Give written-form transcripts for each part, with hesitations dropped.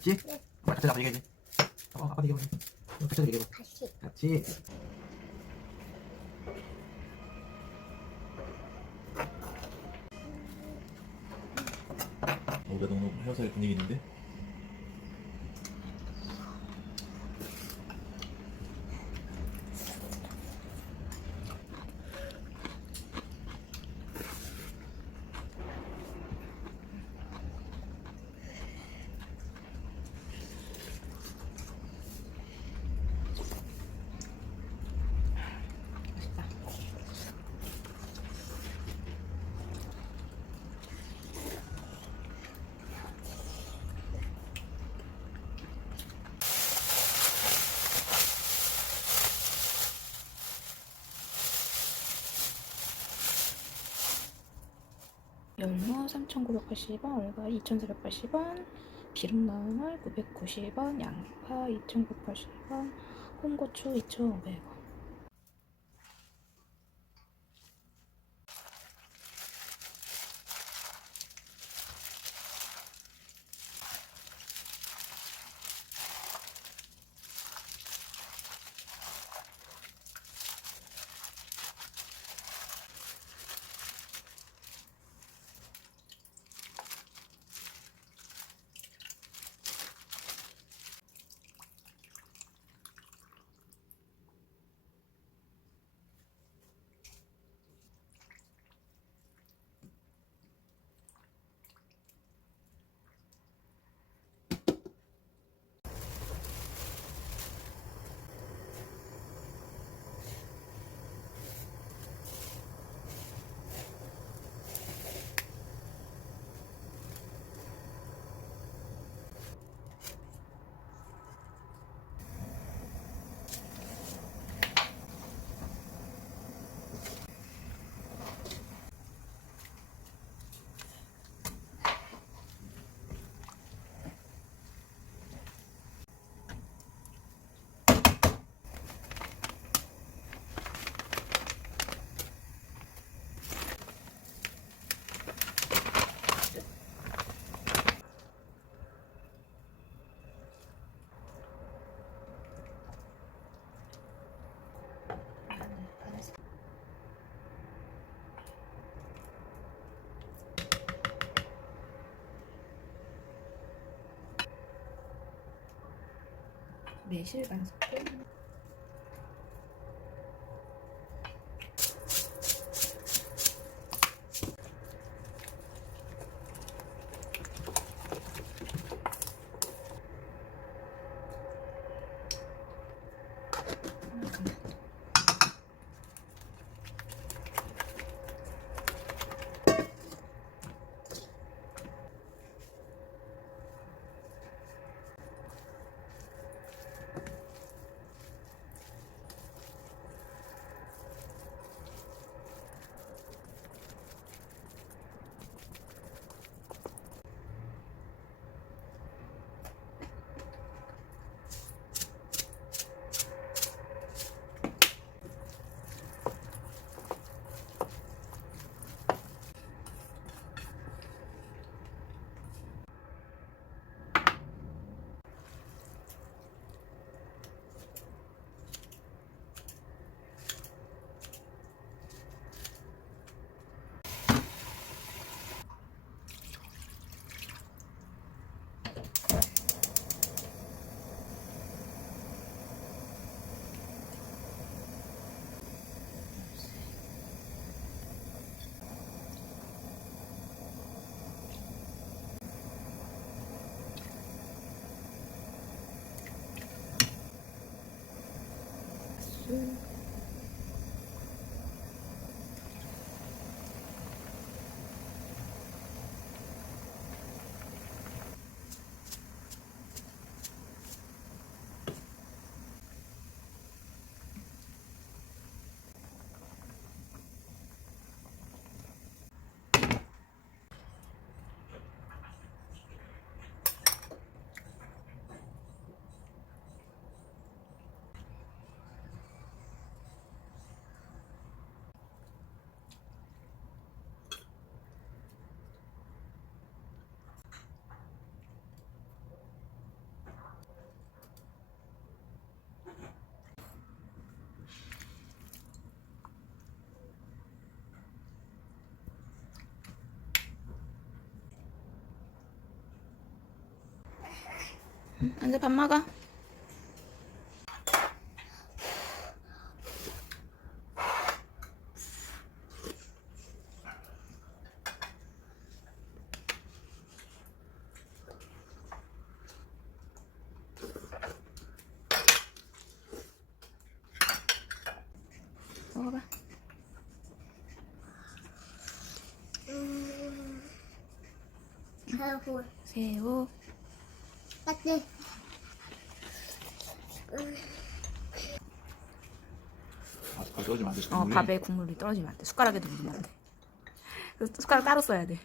같이? 같이 나도 얘기해야지. 아빠 얘기해봐. 같이 얘기해봐. 같이. 나 너무 헤어스타일 분위기 있는데? 연어 3,980원, 올가 2,480원, 비름마늘 990원, 양파 2,980원, 홍고추 2,500원. 매실 반 스푼, 이제 밥 먹어. 먹어봐. 새우. 새우. 까지. 숟가락 떨어지면 안 돼. 밥에 국물이 떨어지면 안 돼. 숟가락에도 묻으면 안 돼. 그래서 숟가락 따로 써야 돼.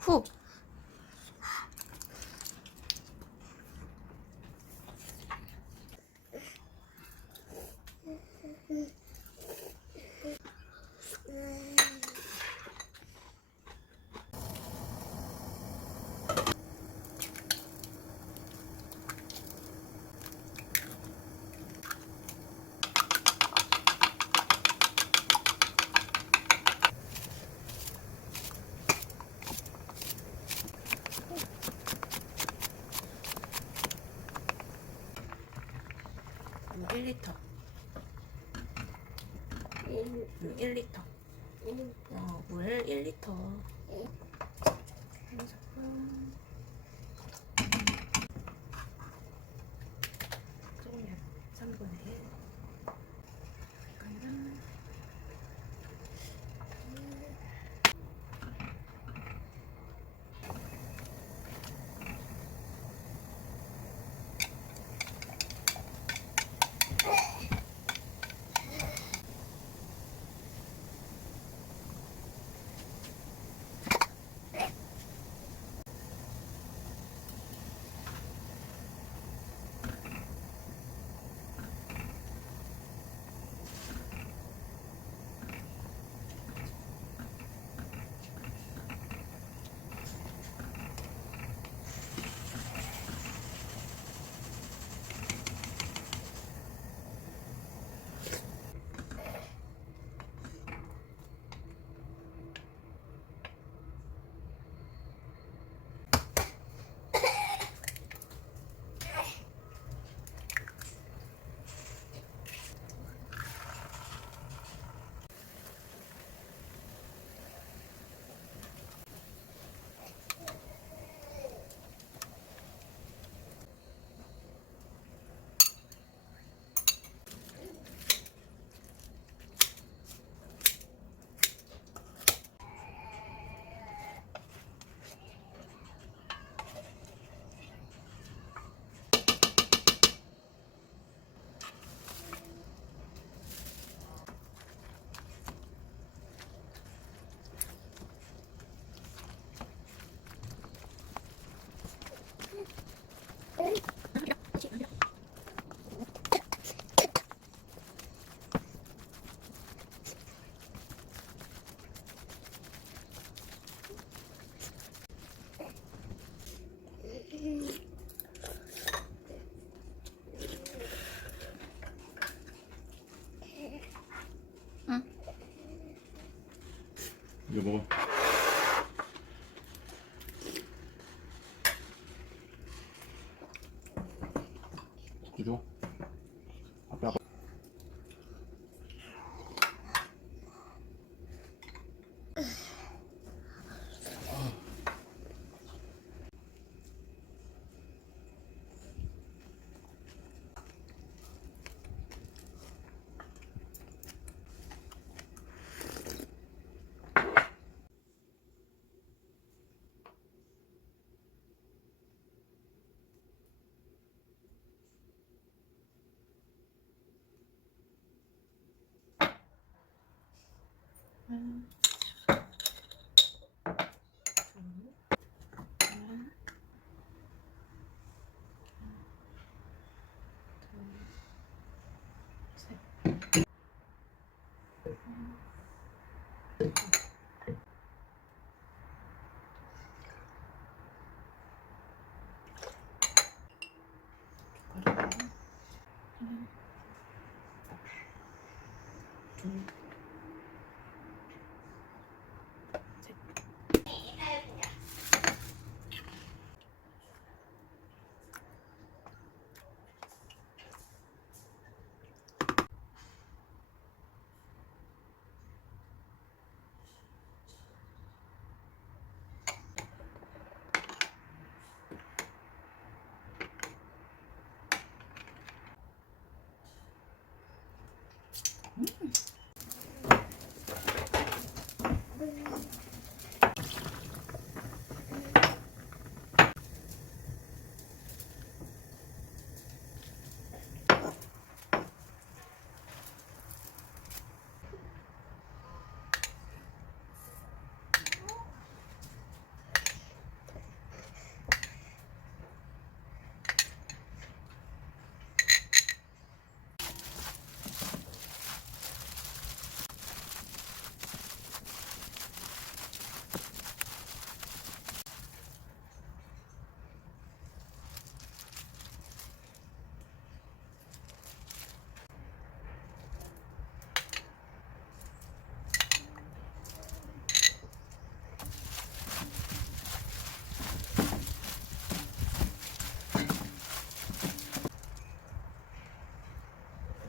후. 물 1리터. 1리터. 물 1리터. 조금 약 3분의 1. 이거는 이거 먹어. 국도 줘. 아빠.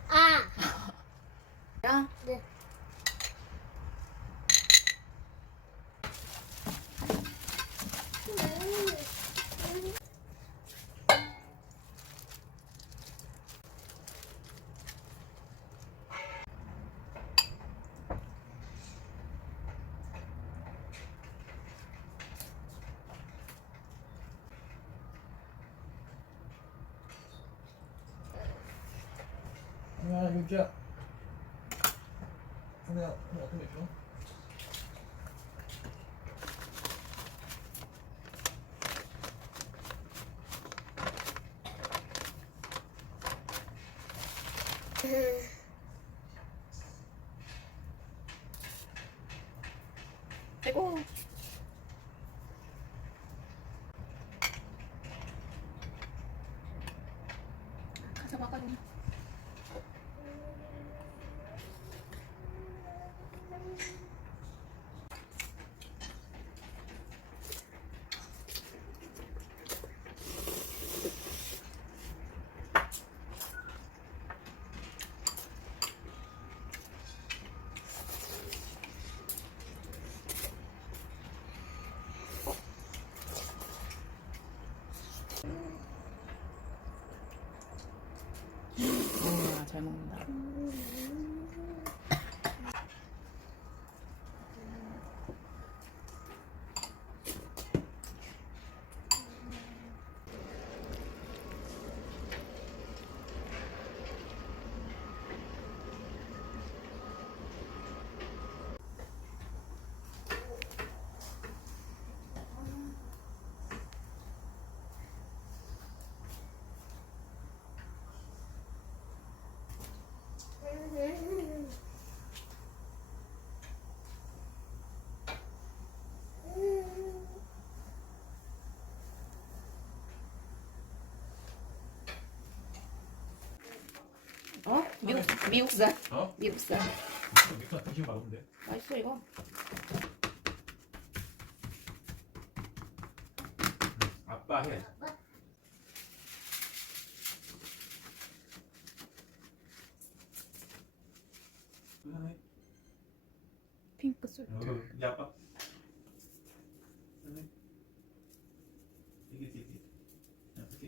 아. 야, 네. 야, 윤주야. 선우야, 오늘 어떤 거 입혀? 아이고. 가자, 막아줘. 잘 먹는다. 어? 미국산. 어? 미국산. 맥주 드시고 맛없는데. 맛있어 이거. 아빠 해. 그다음에 핑크 술. 이제 아빠. 그다음에 이게. 어떻게?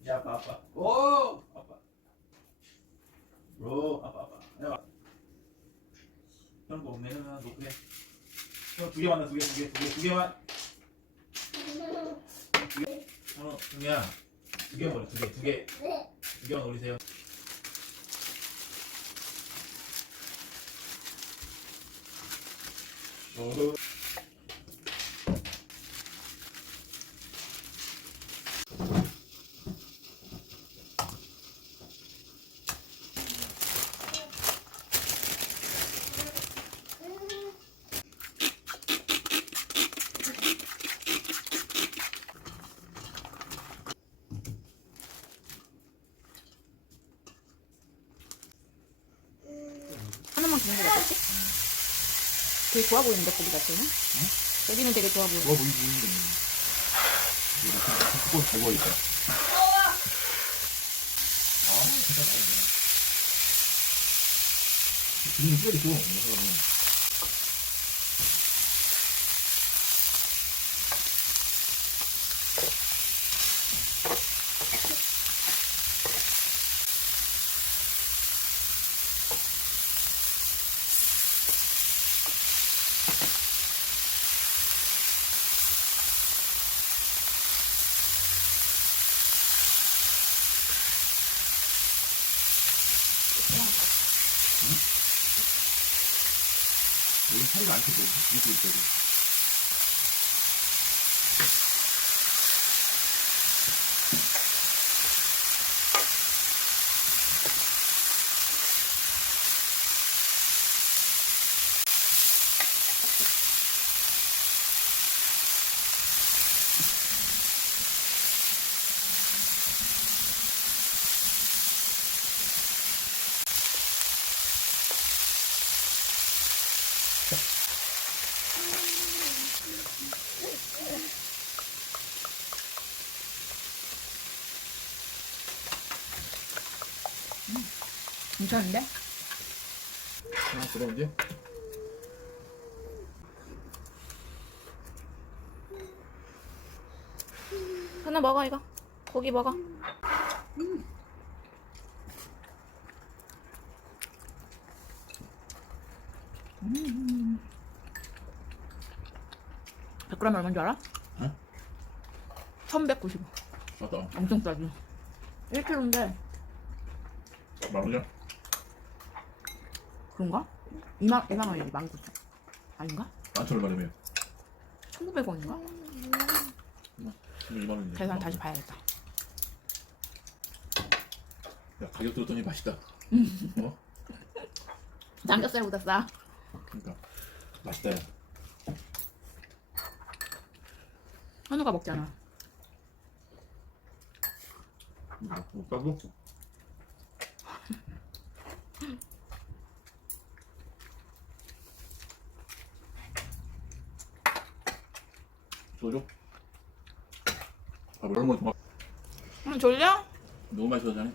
이제 아빠. 오, 아빠. 오, 아빠. 야. 그런 거 없네. 하나 놓고 해. 두 개만 나, 두 개만. 승희야, 두 개 먹어, 두 개. 네. 두 개만 올리세요. 오. 하나만 주는 거 같지? 되게 좋아 보이는데 고기 자체는? 여기는 되게 좋아 보여. 좋아 보이지. 이거 잘 보이다. 아, 진짜 맛있네. 기름이 뿌리 줘. 여기 살이 많거든. 이거 있거든. 괜찮은데? 아, 그런데? 하나 먹어 이거. 고기 먹어. 음. 100g 얼마인 줄 알아? 응? 1190원. 맞다. 엄청 싸지. 1kg인데 만 원이야? 그런가? 2만 원이지. 19,000원. 아닌가? 만천 얼마냐며? 1,900원인가? 2만 원이네. 계산 다시 봐야겠다. 야, 가격 들었더니 맛있다. 어? 삼겹살보다 싸. 그러니까 맛있다. 야. 현우가 먹잖아. 못 가고? 소주? 밥을 얼마나 더 졸려? 너무 맛있어 자네.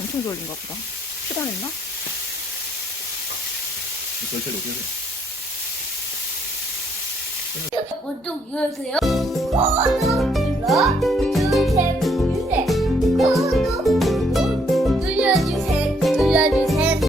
엄청 졸린가 보다. 피곤했나? 절대로 어떻게 돼? 먼저 이어서요.